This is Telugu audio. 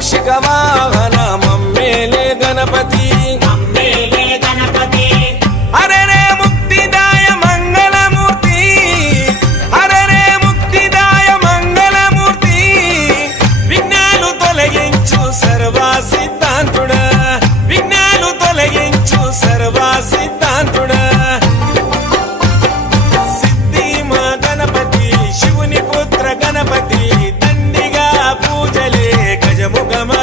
మూషిక వాహన మమ్మేలే గణపతి హరే రే ముక్తిదాయ మంగళమూర్తి హరే రే ముక్తిదాయ మంగళమూర్తి విఘ్నాలు తొలగించు సర్వా సిద్ధాంతుడా విఘ్నాలు తొలగించు సర్వా సిద్ధాంతుడా సిద్ధి మా గణపతి శివుని పుత్ర గణపతి దండిగా పూజలే గజముఖమా